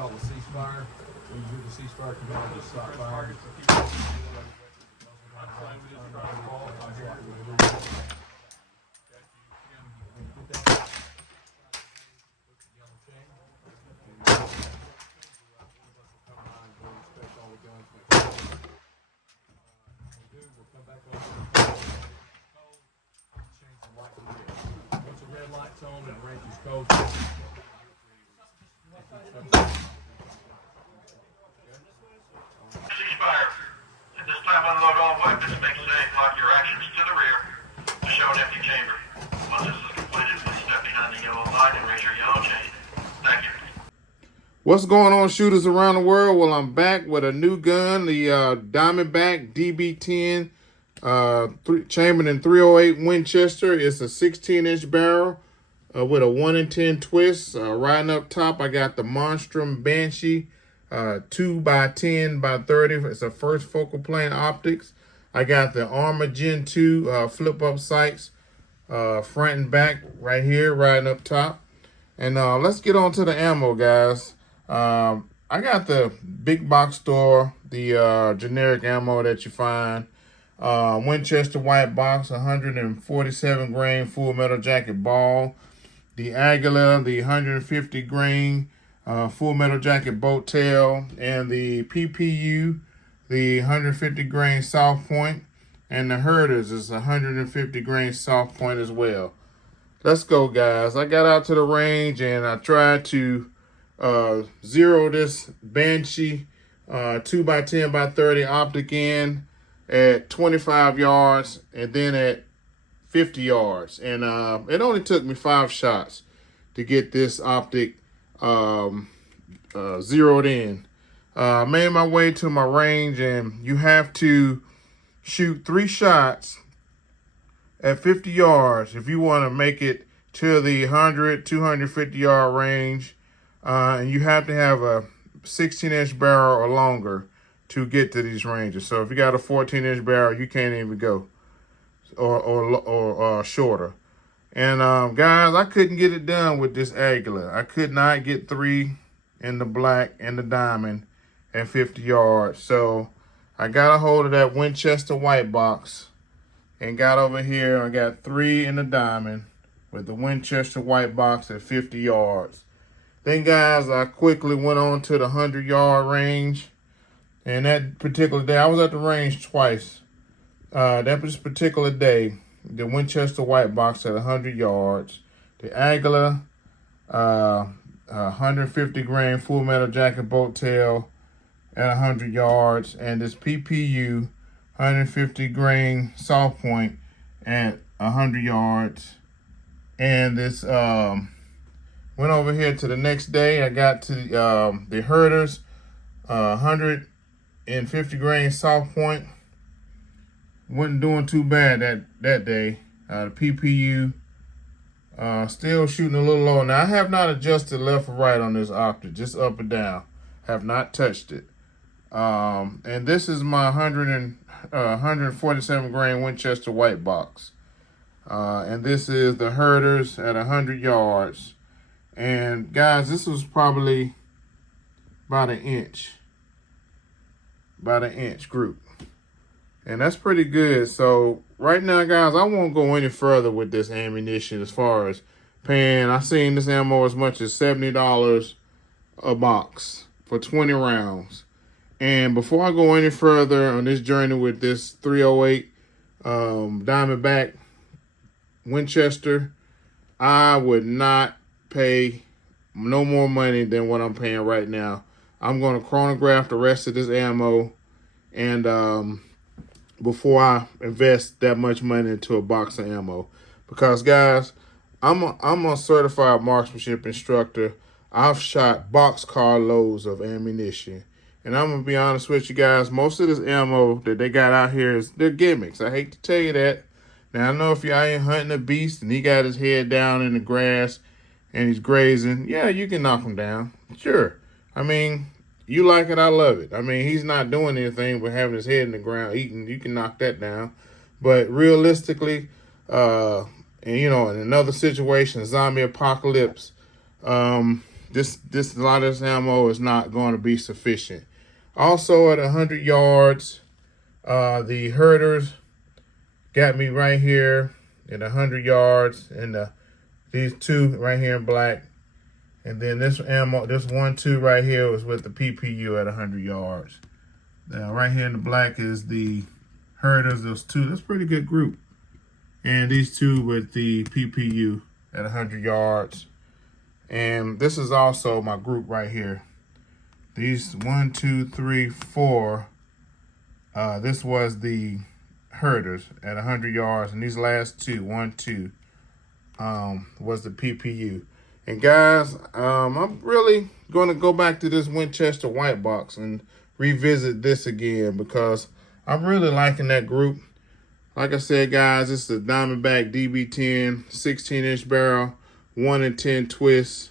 called a ceasefire. When you do the ceasefire command, just stop firing. Once the red light's on and the range is cold. Ceasefire. At this time, unload all weapons, make safe, lock your actions to the rear to show an empty chamber. Once this is completed, please step behind the yellow line and raise your yellow chain. Thank you. What's going on, shooters around the world? Well, I'm back with a new gun, the Diamondback Db10 chambered in .308 Winchester. It's a 16-inch barrel with a 1 in 10 twist. Riding up top, I got the Monstrum Banshee 2x10x30. It's a first focal plane optics. I got the Armor Gen 2 flip-up sights front and back right here, riding up top. And let's get on to the ammo, guys. I got the big box store, the generic ammo that you find. Winchester white box, 147 grain full metal jacket ball. The Aguila, the 150 grain full metal jacket boat tail. And the PPU, the 150 grain soft point. And the Herders is 150 grain soft point as well. Let's go, guys. I got out to the range and I tried to zero this Banshee 2x10x30 optic in at 25 yards and then at 50 yards. And it only took me 5 shots to get this optic zeroed in. Made my way to my range, and you have to shoot 3 shots at 50 yards if you want to make it to the 100, 250 yard range. And you have to have a 16-inch barrel or longer to get to these ranges. So if you got a 14-inch barrel, you can't even go, or shorter. And guys, I couldn't get it done with this Aguila. I could not get 3 in the black and the diamond at 50 yards. So I got a hold of that Winchester white box and got over here. I got 3 in the diamond with the Winchester white box at 50 yards. Then, guys, I quickly went on to the 100-yard range. And that particular day, I was at the range twice. This particular day, the Winchester white box at 100 yards. The Aguila, 150 grain full metal jacket boat tail at 100 yards. And this PPU, 150 grain soft point at 100 yards. And this... went over here to the next day. I got to the Herders, 150 grain soft point. Wasn't doing too bad that day. The PPU still shooting a little low. Now I have not adjusted left or right on this optic, just up and down. Have not touched it. And this is my 147 grain Winchester white box. And this is the Herders at 100 yards. And guys, this was probably about an inch group. And that's pretty good. So right now, guys, I won't go any further with this ammunition as far as paying. I seen this ammo as much as $70 a box for 20 rounds. And before I go any further on this journey with this .308 Diamondback Winchester, I would not pay no more money than what I'm paying right now. I'm going to chronograph the rest of this ammo, and before I invest that much money into a box of ammo, because guys, I'm a certified marksmanship instructor. I've shot boxcar loads of ammunition, and I'm gonna be honest with you guys. Most of this ammo that they got out here they're gimmicks. I hate to tell you that. Now I know if you're out here hunting a beast and he got his head down in the grass and he's grazing, yeah, you can knock him down. Sure. I mean, you like it, I love it. I mean, he's not doing anything but having his head in the ground eating. You can knock that down. But realistically, and you know, in another situation, zombie apocalypse, this a lot of this ammo is not going to be sufficient. Also at 100 yards, the herders got me right here at 100 yards, and these two right here in black, and then this ammo, this 1-2 right here was with the PPU at 100 yards. Now right here in the black is the herders. Those two, that's a pretty good group. And these two with the PPU at 100 yards. And this is also my group right here. These 1, 2, 3, 4. This was the herders at 100 yards, and these last two, 1, 2, was the PPU. And guys, I'm really going to go back to this Winchester white box and revisit this again because I'm really liking that group. Like I said, guys, it's the Diamondback Db10 16-inch barrel, 1 in 10 twists.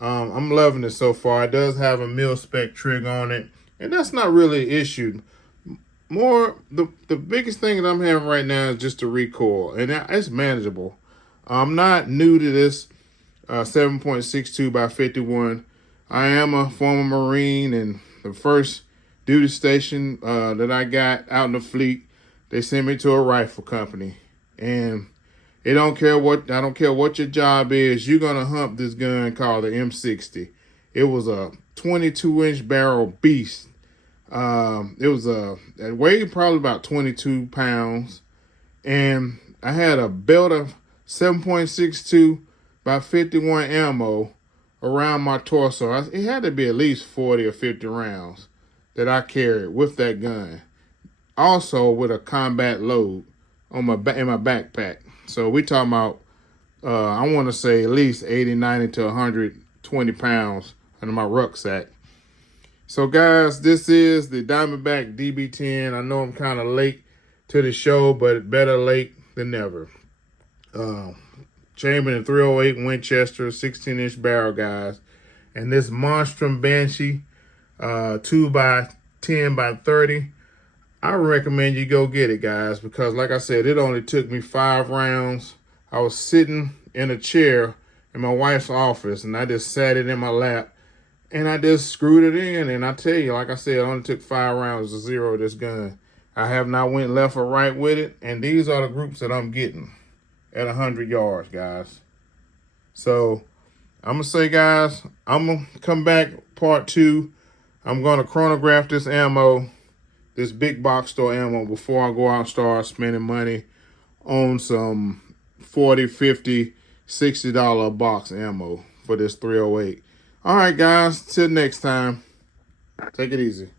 I'm loving it so far. It does have a mil-spec trig on it, and that's not really an issue. More, the biggest thing that I'm having right now is just the recoil, and it's manageable. I'm not new to this 7.62 by 51. I am a former Marine, and the first duty station that I got out in the fleet, they sent me to a rifle company, and I don't care what your job is, you're gonna hump this gun called the M60. It was a 22-inch barrel beast. It weighed probably about 22 pounds, and I had a belt of 7.62 by 51 ammo around my torso. It had to be at least 40 or 50 rounds that I carried with that gun. Also with a combat load on in my backpack. So we talking about, I want to say at least 80, 90 to 120 pounds under my rucksack. So guys, this is the Diamondback Db10. I know I'm kind of late to the show, but better late than never. Chambered in 308 Winchester, 16-inch barrel, guys. And this Monstrum Banshee, 2 by 10 by 30. I recommend you go get it, guys, because like I said, it only took me 5 rounds. I was sitting in a chair in my wife's office, and I just sat it in my lap, and I just screwed it in. And I tell you, like I said, it only took 5 rounds to zero this gun. I have not went left or right with it, and these are the groups that I'm getting at 100 yards, guys. So I'm going to say, guys, I'm going to come back part 2. I'm going to chronograph this ammo, this big box store ammo, before I go out and start spending money on some $40, $50, $60 a box ammo for this 308. All right, guys, till next time, take it easy.